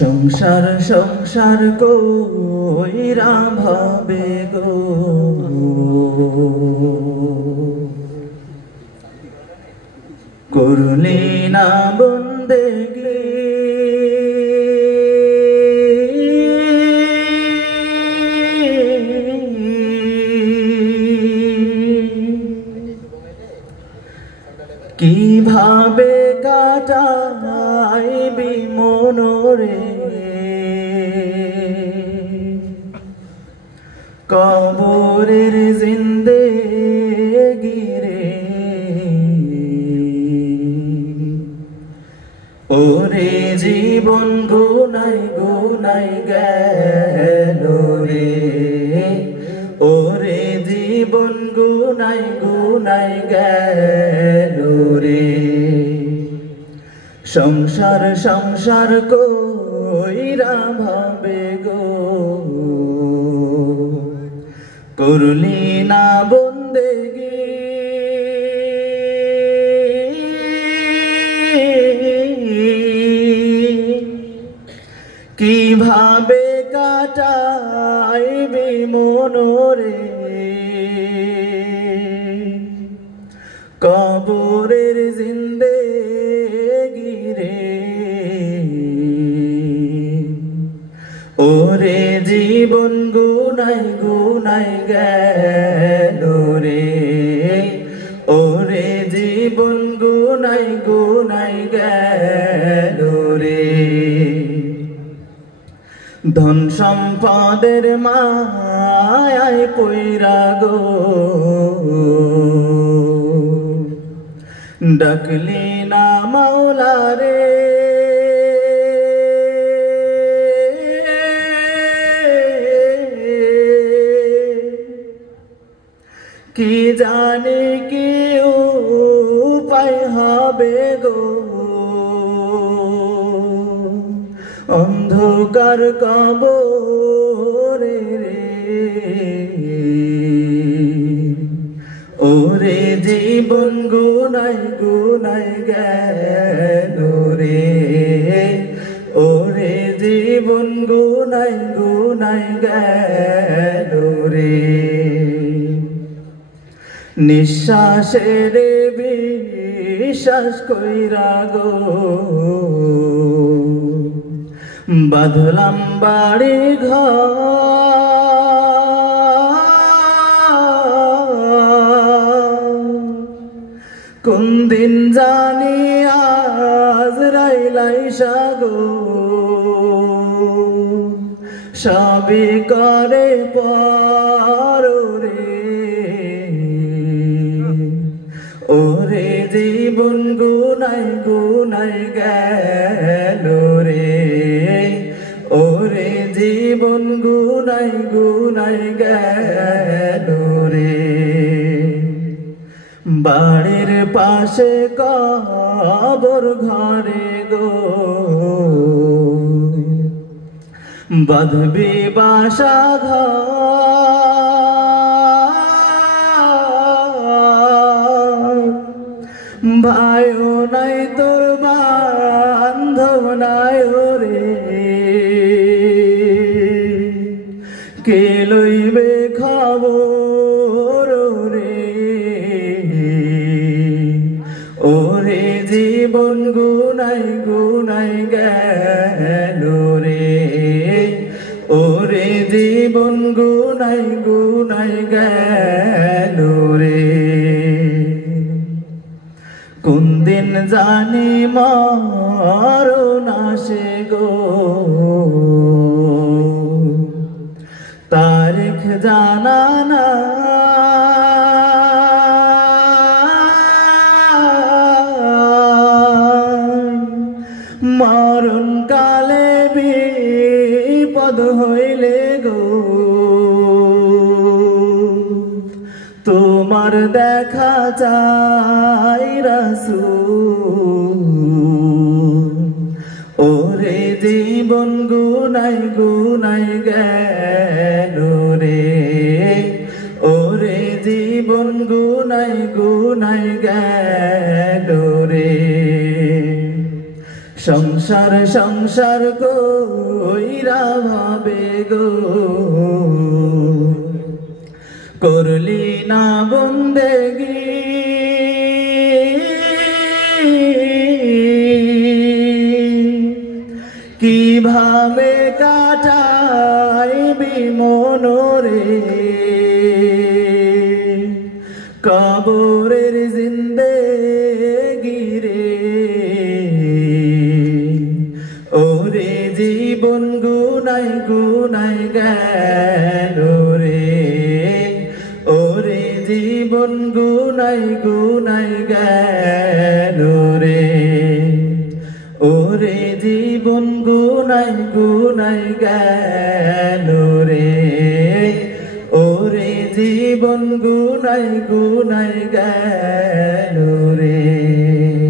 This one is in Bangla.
সংসার সংসার কইরা ভাবে গো করলি না বন্দেগি কিভাবে কাটাইবি মনরে কবরের জিন্দেগি রে ওরে জীবন গুনাই গুনাই গেল রে ওরে জীবন গুনাই গুনাই গেল রে সংসার সংসার কইরা ভাবে গো করলি না বন্দেগি কিভাবে কাটাইবি মনরে কবরের জিন্দেগি রে ওরে জীবন গুনাই গুনাই গেল রে ওরে জীবন গুনাই গুনাই গেল রে ধন সম্পদের মায়ায় পইরা গো ডাকলি না মাওলা রে কি জানি কি উপায় হবে গো অন্ধকার কবরে রে ওরে জীবন গুনাই গুনাই গেল রে ওরে জীবন গুনাই গুনাই গেল রে নিঃশ্বাসের বিশ্বাস কইরা গো বাঁধলাম বাড়ি ঘর কোন দিন জানি আজরাইল গো সবই করে পর রে ওরে জীবন গুনাই গুনাই গেল রে ওরে জীবন গুনাই গুনাই গেল রে বাড়ির পাশে কবর ঘরে গো বাঁধবি বাসা ঘর ভাইও নাই তোর বান্ধব নাই রে কে লইবে খবর রে ওরে জীবন গুনাই গুনাই গেল রে ওরে জীবন গুনাই গুনাই গেল রে কোন দিন জানি মরণ আসে গো তারিখ জানা না মরণ কালে বিপদ হইলে গো তোমার দেখা চাই রাসূল ওরে জীবন গুনাই গুনাই গেল রে ওরে জীবন গুনাই গুনাই গেল রে সংসার সংসার কইরা ভাবে গো করলি না বন্দেগি কিভাবে কাটাইবি মনরে কবরের জিন্দেগি রে ওরে জীবন গুনাই গুনাই গেল রে ওরে জীবন গুনাই গুনাই গেল রে ওরে জীবন গুনাই গুনাই গেল রে ওরে জীবন গুনাই গুনাই গেল রে